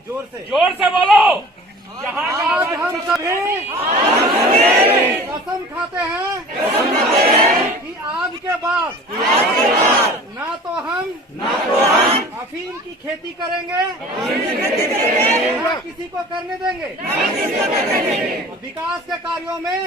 जोर से बोलो। आज हम सभी कसम खाते हैं कि आज के बाद ना तो हम अफीम की खेती करेंगे ना किसी को करने देंगे। विकास के कार्यों में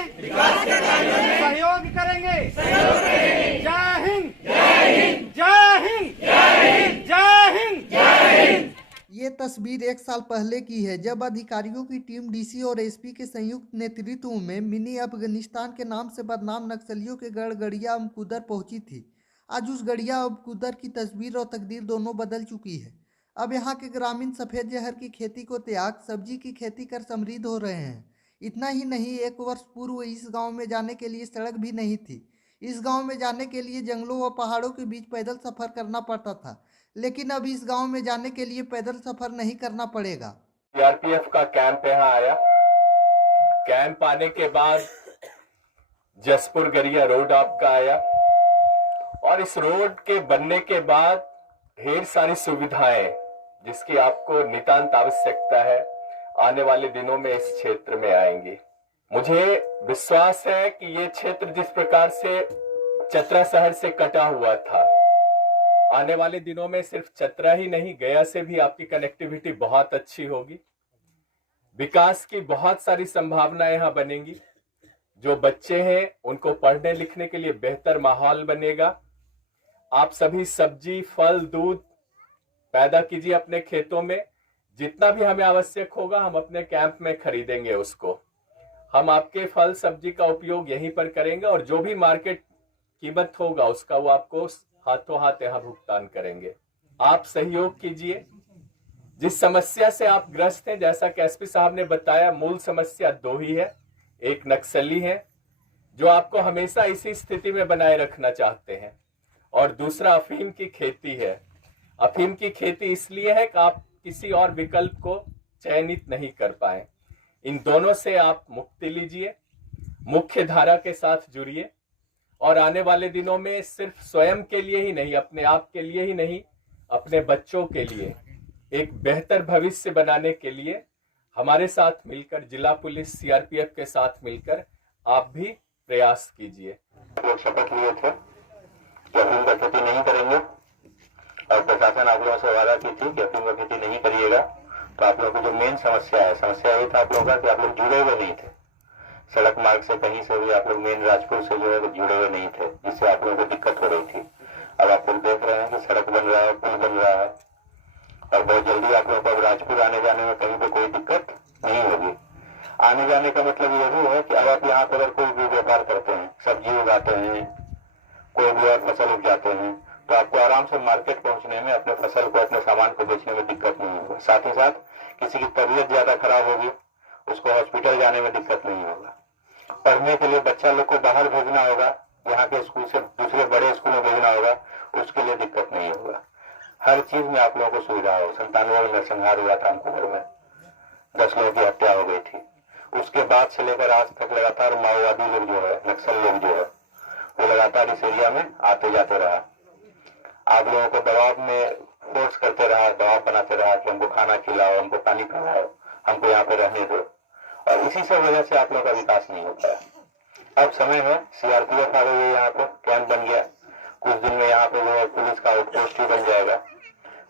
सहयोग करेंगे। जय हिंद, जय हिंद, जय हिंद, जय हिंद, जय हिंद। ये तस्वीर एक साल पहले की है, जब अधिकारियों की टीम डीसी और एसपी के संयुक्त नेतृत्व में मिनी अफगानिस्तान के नाम से बदनाम नक्सलियों के गढ़ गड़िया अमकुदर पहुंची थी। आज उस गड़िया अमकुदर की तस्वीर और तकदीर दोनों बदल चुकी है। अब यहाँ के ग्रामीण सफ़ेद जहर की खेती को त्याग सब्जी की खेती कर समृद्ध हो रहे हैं। इतना ही नहीं, एक वर्ष पूर्व इस गाँव में जाने के लिए सड़क भी नहीं थी। इस गाँव में जाने के लिए जंगलों व पहाड़ों के बीच पैदल सफ़र करना पड़ता था, लेकिन अब इस गांव में जाने के लिए पैदल सफर नहीं करना पड़ेगा। सीआरपीएफ का कैंप यहाँ आया। कैंप आने के बाद जसपुर गरिया रोड आपका आया और इस रोड के बनने के बाद ढेर सारी सुविधाएं जिसकी आपको नितांत आवश्यकता है आने वाले दिनों में इस क्षेत्र में आएंगी। मुझे विश्वास है कि ये क्षेत्र जिस प्रकार से चतरा शहर से कटा हुआ था, आने वाले दिनों में सिर्फ चतरा ही नहीं, गया से भी आपकी कनेक्टिविटी बहुत अच्छी होगी। विकास की बहुत सारी संभावनाएं यहां बनेंगी। जो बच्चे हैं उनको पढ़ने लिखने के लिए बेहतर माहौल बनेगा। आप सभी सब्जी, फल, दूध पैदा कीजिए अपने खेतों में। जितना भी हमें आवश्यक होगा हम अपने कैंप में खरीदेंगे उसको। हम आपके फल सब्जी का उपयोग यहीं पर करेंगे और जो भी मार्केट कीमत होगा उसका वो आपको हाथों हाथ यहाँ भुगतान करेंगे। आप सहयोग कीजिए। जिस समस्या से आप ग्रस्त हैं, जैसा कि एसपी साहब ने बताया, मूल समस्या दो ही है। एक नक्सली है जो आपको हमेशा इसी स्थिति में बनाए रखना चाहते हैं और दूसरा अफीम की खेती है। अफीम की खेती इसलिए है कि आप किसी और विकल्प को चयनित नहीं कर पाए। इन दोनों से आप मुक्ति लीजिए, मुख्य धारा के साथ जुड़िए और आने वाले दिनों में सिर्फ स्वयं के लिए ही नहीं, अपने आप के लिए ही नहीं, अपने बच्चों के लिए एक बेहतर भविष्य बनाने के लिए हमारे साथ मिलकर, जिला पुलिस सीआरपीएफ के साथ मिलकर आप भी प्रयास कीजिए। लोग शपथ लिए थे कि अफीम का खेती नहीं करेंगे और प्रशासन आप लोगों से वादा की थी कि अफीम का खेती नहीं करिएगा। तो आप लोगों की जो मेन समस्या यही था आप लोगों का कि आप लोग जुड़े हुए नहीं थे सड़क मार्ग से, कहीं से भी आप लोग मेन राजपुर से जो है जुड़े हुए नहीं थे, जिससे आप लोगों को दिक्कत हो रही थी। अब आप लोग देख रहे हैं कि सड़क बन रहा है, पुल बन रहा है और बहुत जल्दी आप लोगों को अब राजपुर आने जाने में कहीं पे कोई दिक्कत नहीं होगी। आने जाने का मतलब ये भी है कि अब आप यहाँ पर अगर कोई भी व्यापार करते हैं, सब्जी उगाते हैं, कोई भी और फसल उपजाते हैं, तो आपको आराम से मार्केट पहुंचने में, अपने फसल को, अपने सामान को बेचने में दिक्कत नहीं होगा। साथ ही साथ किसी की तबीयत ज्यादा खराब होगी, उसको हॉस्पिटल जाने में दिक्कत नहीं होगा। पढ़ने के लिए बच्चा लोग को बाहर भेजना होगा, यहाँ के स्कूल से दूसरे बड़े स्कूल में भेजना होगा, उसके लिए दिक्कत नहीं होगा। हर चीज में आप लोगों को सुविधा हो। 97 में नरसंहार हुआ था अमकुदर में, 10 लोगों की हत्या हो गई थी। उसके बाद से लेकर आज तक लगातार माओवादी लोग जो है, नक्सल लोग जो है, वो लगातार इस एरिया में आते जाते रहा। आप लोगों को दबाव में फोर्स करते रहा, दबाव बनाते रहा कि हमको खाना खिलाओ, हमको पानी पिलाओ, हमको यहाँ पे रहने दो, और इसी सब वजह से आप लोगों का विकास नहीं हो पाया। अब समय है, सीआरपीएफ आ गई है, यहाँ पे कैंप बन गया। कुछ दिन में यहाँ पे जो है पुलिस का आउटपोस्ट भी बन जाएगा।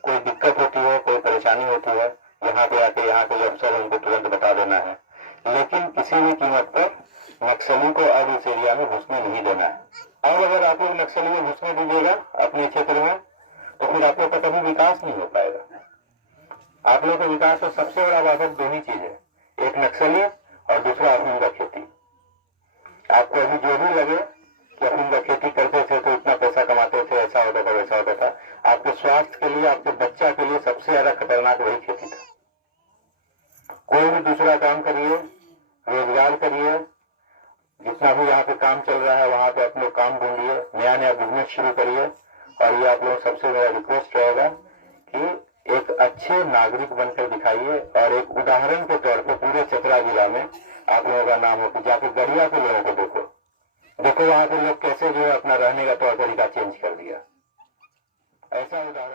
कोई दिक्कत होती है, कोई परेशानी होती है, यहाँ पे आके यहाँ के अफसर उनको तुरंत बता देना है। लेकिन किसी भी कीमत पर नक्सली को अब इस एरिया में घुसने नहीं देना है। अब अगर आप लोग नक्सली में घुसने दीजिएगा अपने क्षेत्र में, तो फिर आप लोग का कभी विकास नहीं हो पाएगा। आप लोग का विकास का सबसे बड़ा बाधक दो ही चीज है, एक नक्सली और दूसरा अफीम का खेती। आपको अभी जो भी लगे कि अफीम का खेती करते थे तो इतना पैसा कमाते थे, ऐसा होता था, वैसा होता था, आपके स्वास्थ्य के लिए, आपके बच्चा के लिए सबसे ज्यादा खतरनाक वही खेती था। कोई भी दूसरा काम करिए, रोजगार करिए, जितना भी यहाँ पे काम चल रहा है वहां पे अपने काम ढूंढिए, नया नया बिजनेस शुरू करिए। और ये आप लोग सबसे मेरा रिक्वेस्ट रहेगा कि एक अच्छे नागरिक बनकर दिखाइए और एक उदाहरण के तौर पर पूरे चतरा जिला में आप लोगों का नाम हो कि जाके गड़िया के लोगों को देखो वहां के लोग कैसे जो है अपना रहने का तौर तरीका चेंज कर दिया। ऐसा उदाहरण